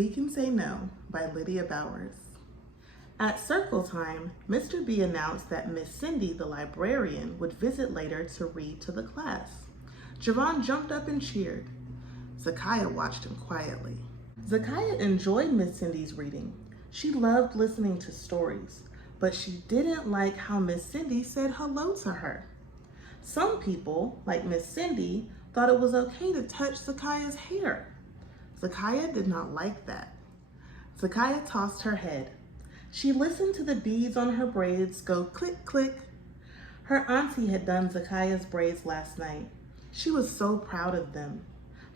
We Can Say No by Lydia Bowers. At circle time, Mr. B announced that Miss Cindy, the librarian, would visit later to read to the class. Javon jumped up and cheered. Zakiah watched him quietly. Zakiah enjoyed Miss Cindy's reading. She loved listening to stories, but she didn't like how Miss Cindy said hello to her. Some people, like Miss Cindy, thought it was okay to touch Zakiah's hair. Zakiah did not like that. Zakiah tossed her head. She listened to the beads on her braids go click, click. Her auntie had done Zakiah's braids last night. She was so proud of them,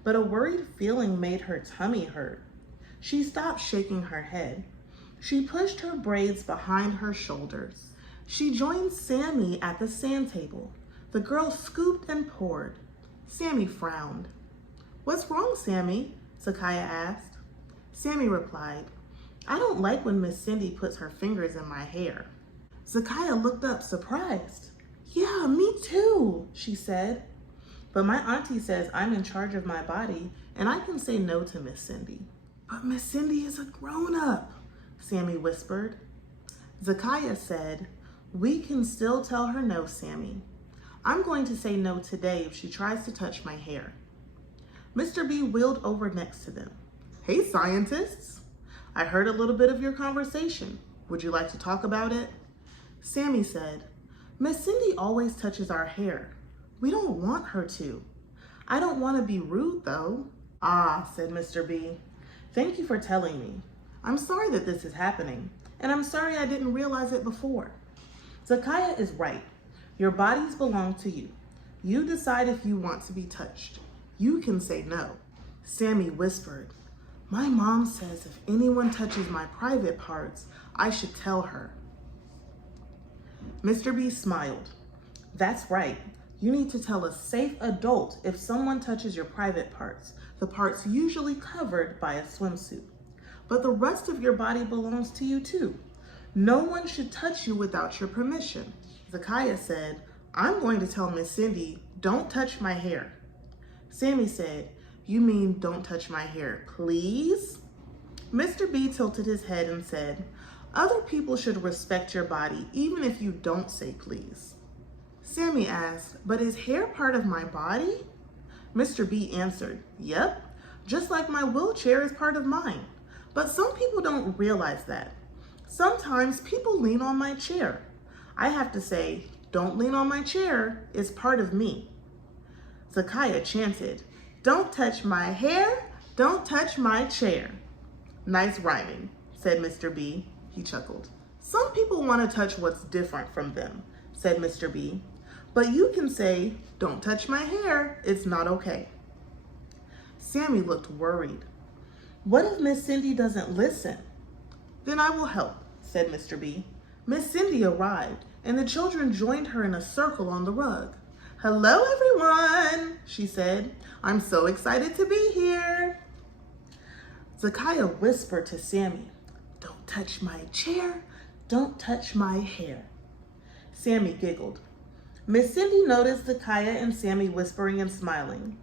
but a worried feeling made her tummy hurt. She stopped shaking her head. She pushed her braids behind her shoulders. She joined Sammy at the sand table. The girl scooped and poured. Sammy frowned. "What's wrong, Sammy?" Zakiah asked. Sammy replied, "I don't like when Miss Cindy puts her fingers in my hair." Zakiah looked up surprised. "Yeah, me too," she said. "But my auntie says I'm in charge of my body and I can say no to Miss Cindy." "But Miss Cindy is a grown-up," Sammy whispered. Zakiah said, "We can still tell her no, Sammy. I'm going to say no today if she tries to touch my hair." Mr. B wheeled over next to them. "Hey, scientists. I heard a little bit of your conversation. Would you like to talk about it?" Sammy said, "Miss Cindy always touches our hair. We don't want her to. I don't want to be rude, though." "Ah," said Mr. B. "Thank you for telling me. I'm sorry that this is happening, and I'm sorry I didn't realize it before. Zakiah is right. Your bodies belong to you. You decide if you want to be touched. You can say no." Sammy whispered, "My mom says if anyone touches my private parts, I should tell her." Mr. B smiled. "That's right. You need to tell a safe adult if someone touches your private parts, the parts usually covered by a swimsuit. But the rest of your body belongs to you too. No one should touch you without your permission." Zakiah said, "I'm going to tell Miss Cindy, don't touch my hair." Sammy said, "You mean don't touch my hair, please?" Mr. B tilted his head and said, "Other people should respect your body even if you don't say please." Sammy asked, "But is hair part of my body?" Mr. B answered, "Yep, just like my wheelchair is part of mine. But some people don't realize that. Sometimes people lean on my chair. I have to say, 'Don't lean on my chair,' is part of me." Zakiah chanted, "Don't touch my hair, don't touch my chair." "Nice rhyming," said Mr. B. He chuckled. "Some people want to touch what's different from them," said Mr. B. "But you can say, 'Don't touch my hair,' it's not okay." Sammy looked worried. "What if Miss Cindy doesn't listen?" "Then I will help," said Mr. B. Miss Cindy arrived, and the children joined her in a circle on the rug. "Hello, everyone," she said. "I'm so excited to be here." Zakiah whispered to Sammy, "Don't touch my chair, don't touch my hair." Sammy giggled. Miss Cindy noticed Zakiah and Sammy whispering and smiling.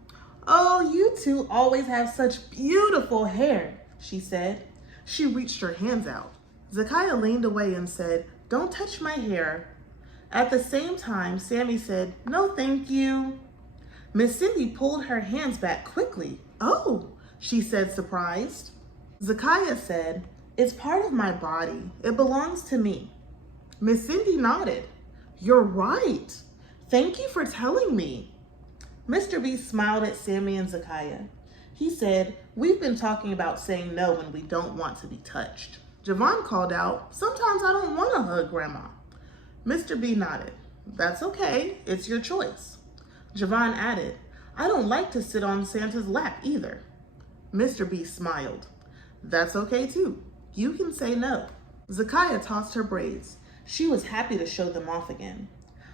"Oh, you two always have such beautiful hair," she said. She reached her hands out. Zakiah leaned away and said, "Don't touch my hair." At the same time, Sammy said, "No, thank you." Miss Cindy pulled her hands back quickly. "Oh," she said, surprised. Zakiah said, "It's part of my body. It belongs to me." Miss Cindy nodded. "You're right. Thank you for telling me." Mr. B smiled at Sammy and Zakiah. He said, "We've been talking about saying no when we don't want to be touched." Javon called out, "Sometimes I don't want to hug Grandma." Mr. B nodded. "That's okay. It's your choice." Javon added, "I don't like to sit on Santa's lap either." Mr. B smiled. "That's okay too. You can say no." Zakiah tossed her braids. She was happy to show them off again.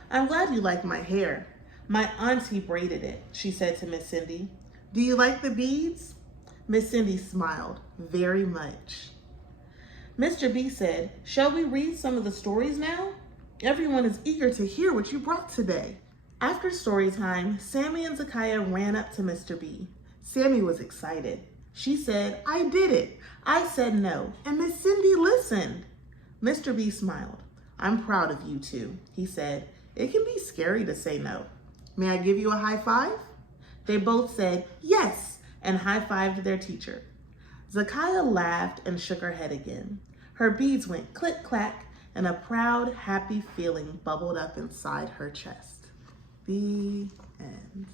"I'm glad you like my hair. My auntie braided it," she said to Miss Cindy. "Do you like the beads?" Miss Cindy smiled, "Very much." Mr. B said, "Shall we read some of the stories now? Everyone is eager to hear what you brought today." After story time, Sammy and Zakiah ran up to Mr. B. Sammy was excited. She said, "I did it. I said no, and Miss Cindy listened. Mr. B smiled. I'm proud of you two, he said. It can be scary to say no. May I give you a high five? They both said yes and high-fived their teacher. Zakiya laughed and shook her head again. Her beads went click-clack, and a proud, happy feeling bubbled up inside her chest. The end.